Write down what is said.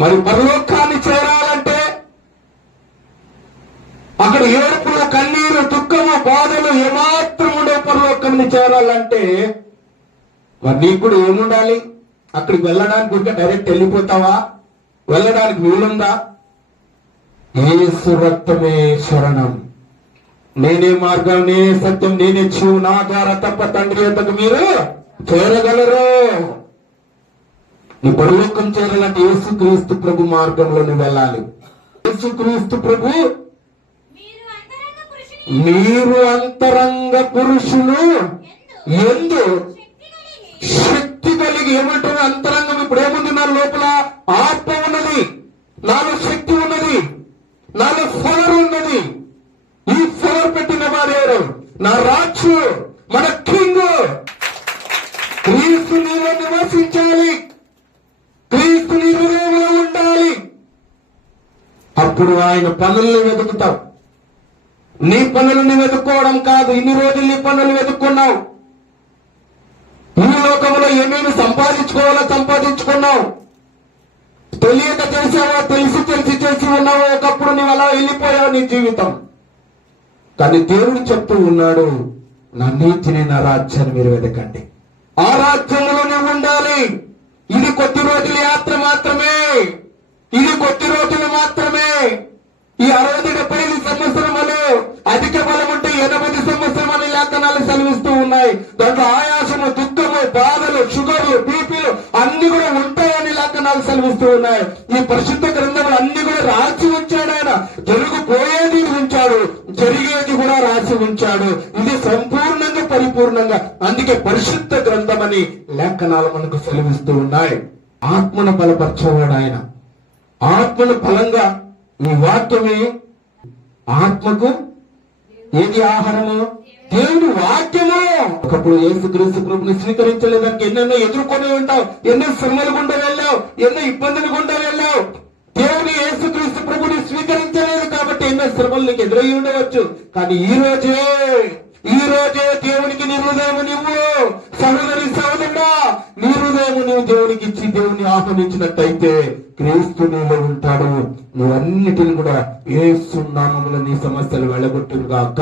మరి పరలోకాన్ని చేరాలంటే అక్కడ ఏడుపులు కన్నీరు దుఃఖము బాధలు ఏమాత్రం ఉండవు పరలోకాన్ని చేరాలంటే. మరి నీకు కూడా ఏముండాలి? అక్కడికి వెళ్ళడానికి ఉంటే డైరెక్ట్ వెళ్ళిపోతావా? వెళ్ళడానికి వీలుందా? ఏసు రక్తమే శరణం. నేనే మార్గం నేనే సత్యం నేనే చూ నా ద్వారా తప్ప తండ్రి యొద్దకు మీరు చేరగలరు. నీ పరలోకం చేరాలంటే యేసు క్రీస్తు ప్రభు మార్గంలో నువ్వు వెళ్ళాలి. యేసు క్రీస్తు ప్రభు మీరు అంతరంగ పురుషులు. ఎందు శక్తి కలిగి. శక్తి కలిగి ఏమంటారు? అంతరంగం ఇప్పుడు ఏముంది నా లోపల? ఆత్మ ఉన్నది. నాలో శక్తి ఉన్నది. నాలో ఫలర్ ఉన్నది. ఈ ఫలర్ పెట్టిన వారు నా రాజు మన అప్పుడు ఆయన పనుల్ని వెతుకుతావు. నీ పనులను వెతుక్కోవడం కాదు ఇన్ని రోజులు నీ పనులు వెతుక్కున్నావు. ఈ లోకంలో ఏమేమి సంపాదించుకోవాలో సంపాదించుకున్నావు. తెలియక చేసావో తెలిసి తెలిసి చేసి ఉన్నావు? ఒకప్పుడు నువ్వు అలా వెళ్ళిపోయావు నీ జీవితం. కానీ దేవుడు చెప్తూ ఉన్నాడు నా నీతిని నా రాజ్యాన్ని మీరు వెతకండి. ఆ రాజ్యంలో నువ్వు ఉండాలి. ఇది కొద్ది రోజుల యాత్ర మాత్రమే. ఇది కొద్ది రోజులు మాత్రమే. ఈ అరవై డెబ్బై ఐదు సంవత్సరములు అధిక బలం ఉంటే ఎనభై సంవత్సరం లేఖనాలు సెలవిస్తూ ఉన్నాయి. దాంట్లో ఆయాసము దుఃఖము బాధలు షుగర్లు బీపీలు అన్ని కూడా ఉంటాయని లేఖనాలు సెలవిస్తూ ఉన్నాయి. ఈ పరిశుద్ధ గ్రంథములు అన్ని కూడా రాసి ఉంచాడు ఆయన. జరుగుపోయేది ఉంచాడు జరిగేది కూడా రాసి ఉంచాడు. ఇది సంపూర్ణంగా పరిపూర్ణంగా అందుకే పరిశుద్ధ గ్రంథం అని లేఖనాలు మనకు సెలవిస్తూ ఉన్నాయి. ఆత్మను బలపరచేవాడు ఆయన. ఆత్మను బలంగా ఈ వాక్యమే ఆత్మకు ఏది ఆహారము? దేవుని వాక్యము. ఒకప్పుడు ఏసు క్రీస్తు ప్రభుని స్వీకరించలేదానికి ఎన్నెన్నో ఎదుర్కొని ఉంటావు ఎన్నో శ్రమలు గుండా వెళ్ళావు ఎన్నో ఇబ్బందులు గుండా వెళ్ళావు. దేవుని ఏసు క్రీస్తు ప్రభుని స్వీకరించలేదు కాబట్టి ఎన్నో శ్రమలు నీకు ఎదురై ఉండవచ్చు. కానీ ఈ రోజే ఈ రోజే దేవునికి నీ హృదయం నువ్వు సహోదరి సహోదరుడా నీ హృదయం నువ్వు దేవునికి ఇచ్చి దేవుని ఆహ్వానించినట్టయితే క్రీస్తు నీలో ఉంటాడు. నువ్వన్నిటిని కూడా ఏ నామములో నీ సమస్యలు వెళ్ళగొట్టుగాక